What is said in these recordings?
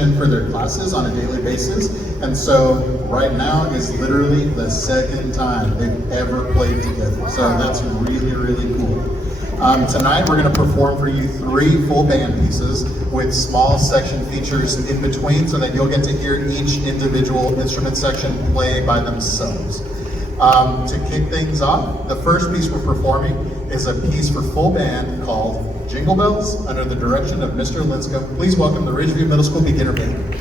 section for their classes on a daily basis. And so right now is literally the second time they've ever played together. So that's really, really cool. Tonight we're going to perform for you 3 full band pieces with small section features in between so that you'll get to hear each individual instrument section play by themselves. To kick things off, the first piece we're performing is a piece for full band called Jingle Bells under the direction of Mr. Linscomb. Please welcome the Ridgeview Middle School Beginner Band.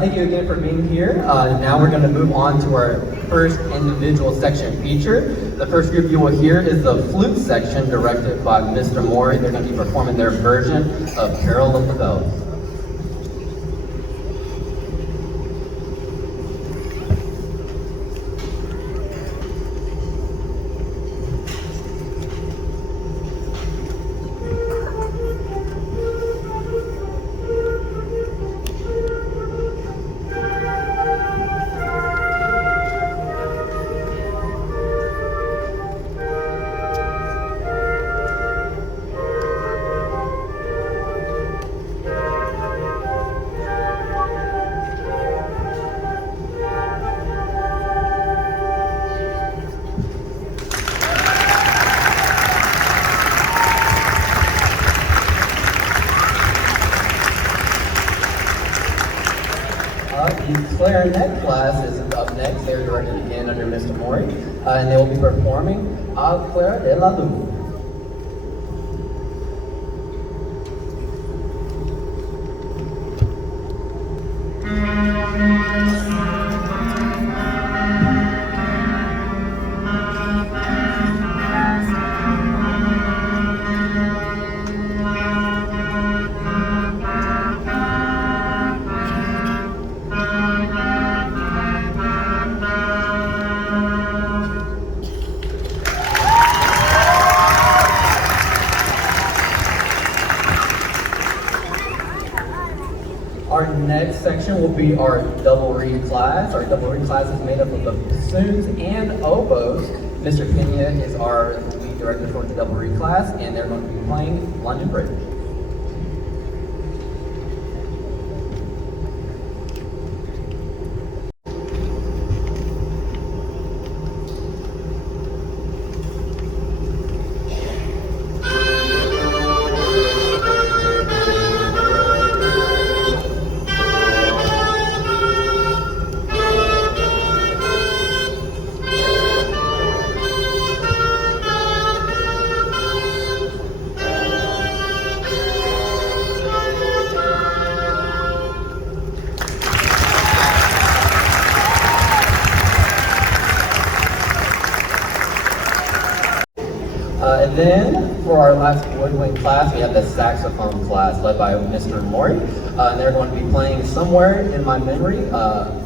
Thank you again for being here. Now we're going to move on to our first individual section feature. The first group you will hear is the flute section directed by Mr. Mori. They're going to be performing their version of Carol of the Bells. The clarinet class is up next. They're directed again under Mr. Mori, and they will be performing A Clara de la Lune. Our next section will be our double reed class. Our double reed class is made up of the bassoons and oboes. Mr. Pena is our lead director for the double reed class, and they're going to be playing London Bridge. And then for our last woodwind class, we have the saxophone class led by Mr. Mori. And they're going to be playing Somewhere in My Memory,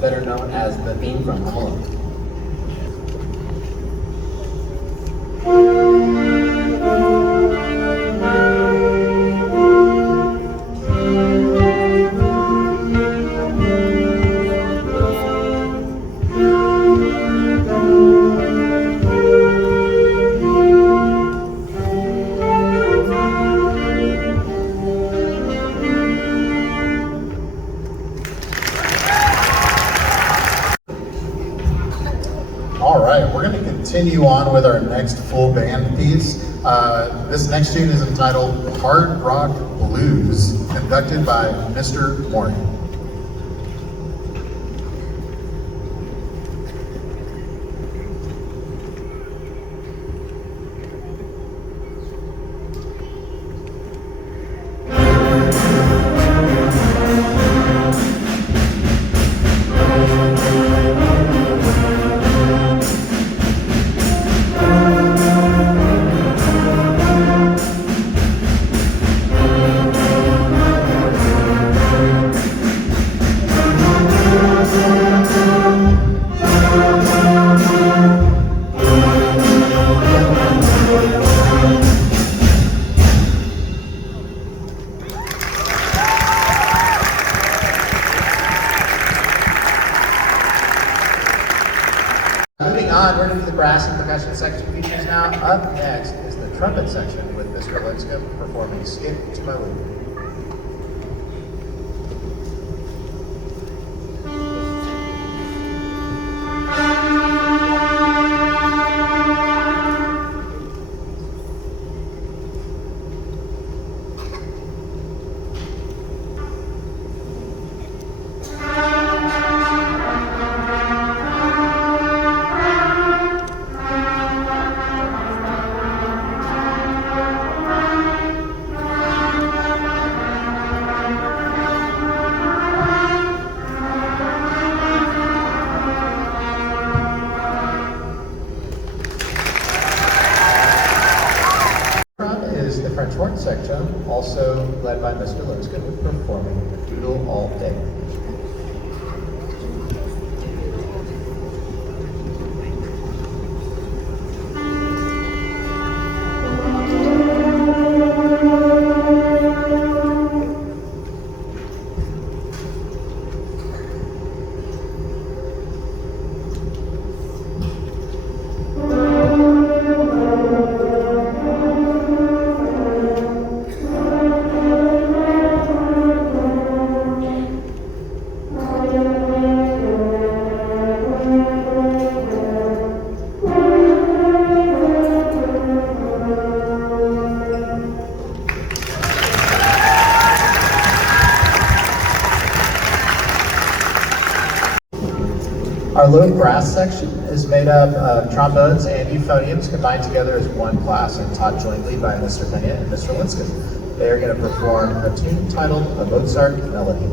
better known as the theme from Home Alone. All right, we're going to continue on with our next full band piece. This next tune is entitled Hard Rock Blues, conducted by Mr. Mori. Moving on, we're into the brass and percussion section features now. Up next is the trumpet section with Mr. Linscomb performing Skip to My Lou. Is the French horn section, also led by Mr. Linscomb, performing Doodle All Day. Our little brass section is made up of trombones and euphoniums combined together as one class and taught jointly by Mr. Pena and Mr. Linscomb. They are going to perform a tune titled A Mozart Melody.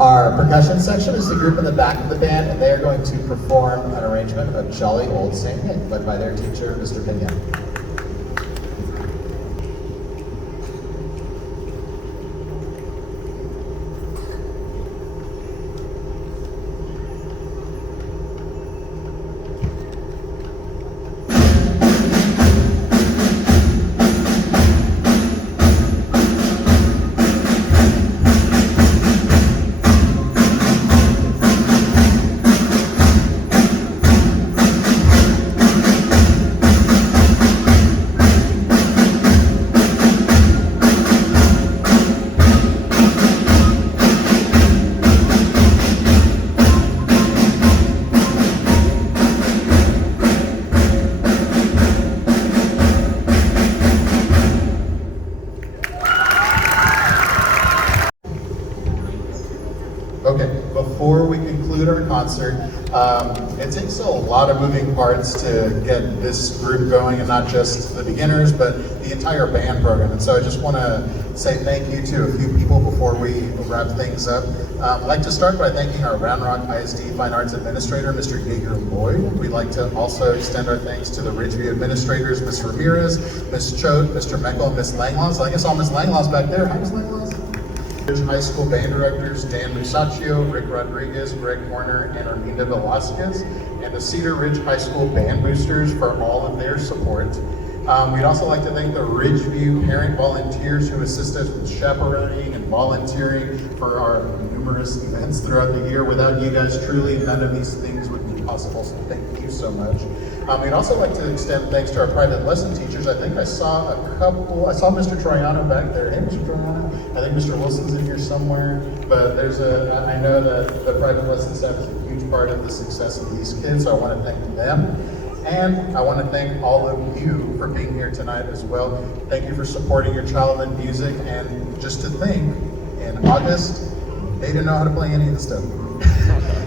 Our percussion section is the group in the back of the band, and they are going to perform an arrangement of Jolly Old Saint Nick, led by their teacher, Mr. Pena. concert. It takes a lot of moving parts to get this group going, and not just the beginners, but the entire band program. And so I just want to say thank you to a few people before we wrap things up. I'd like to start by thanking our Round Rock ISD Fine Arts Administrator, Mr. Yeager Lloyd. We'd like to also extend our thanks to the Ridgeview administrators, Ms. Ramirez, Ms. Choate, Mr. Meckel, and Ms. Langlaws. I guess all Ms. Langlaws back there. Hi, Ms. Langlaws. Ridge High School band directors Dan Musacchio, Rick Rodriguez, Greg Horner, and Arminda Velasquez, and the Cedar Ridge High School band boosters for all of their support. We'd also like to thank the Ridgeview parent volunteers who assist us with chaperoning and volunteering for our numerous events throughout the year. Without you guys, truly, none of these things would be possible, so thank you so much. We'd also like to extend thanks to our private lesson teachers. I think I saw I saw Mr. Troiano back there. Hey, Mr. Troiano. I think Mr. Wilson's in here somewhere, but I know that the private lesson staff is a huge part of the success of these kids, so I want to thank them. And I want to thank all of you for being here tonight as well. Thank you for supporting your child in music, and just to think, in August, they didn't know how to play any of the stuff.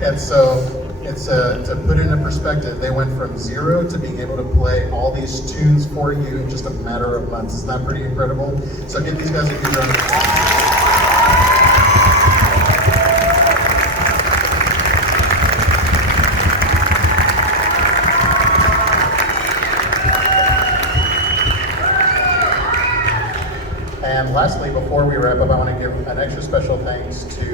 And so, it's to put it into perspective, they went from 0 to being able to play all these tunes for you in just a matter of months. Isn't that pretty incredible? So give these guys a huge round of applause. And lastly, before we wrap up, I want to give an extra special thanks to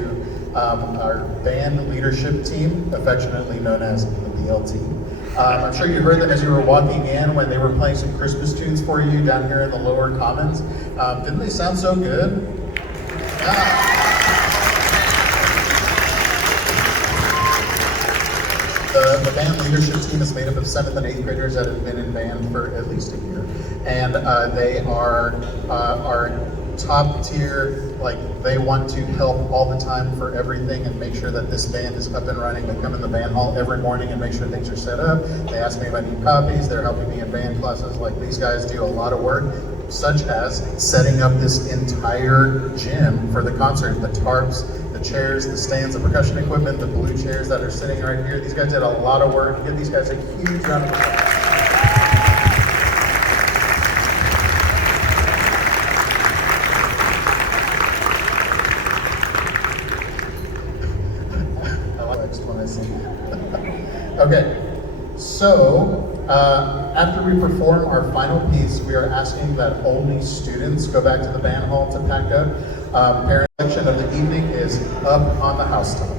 our band leadership team, affectionately known as the BLT. I'm sure you heard them as you were walking in when they were playing some Christmas tunes for you down here in the lower commons. Didn't they sound so good? The band leadership team is made up of 7th and 8th graders that have been in band for at least a year. And they are top tier, like they want to help all the time for everything and make sure that this band is up and running. They come in the band hall every morning and make sure things are set up. They ask me if I need copies. They're helping me in band classes. Like, these guys do a lot of work, such as setting up this entire gym for the concert, the tarps, the chairs, the stands, the percussion equipment, the blue chairs that are sitting right here. These guys did a lot of work. Give these guys a huge round of applause. Okay, so after we perform our final piece, we are asking that only students go back to the band hall to pack up. Parent section of the evening is up on the housetop.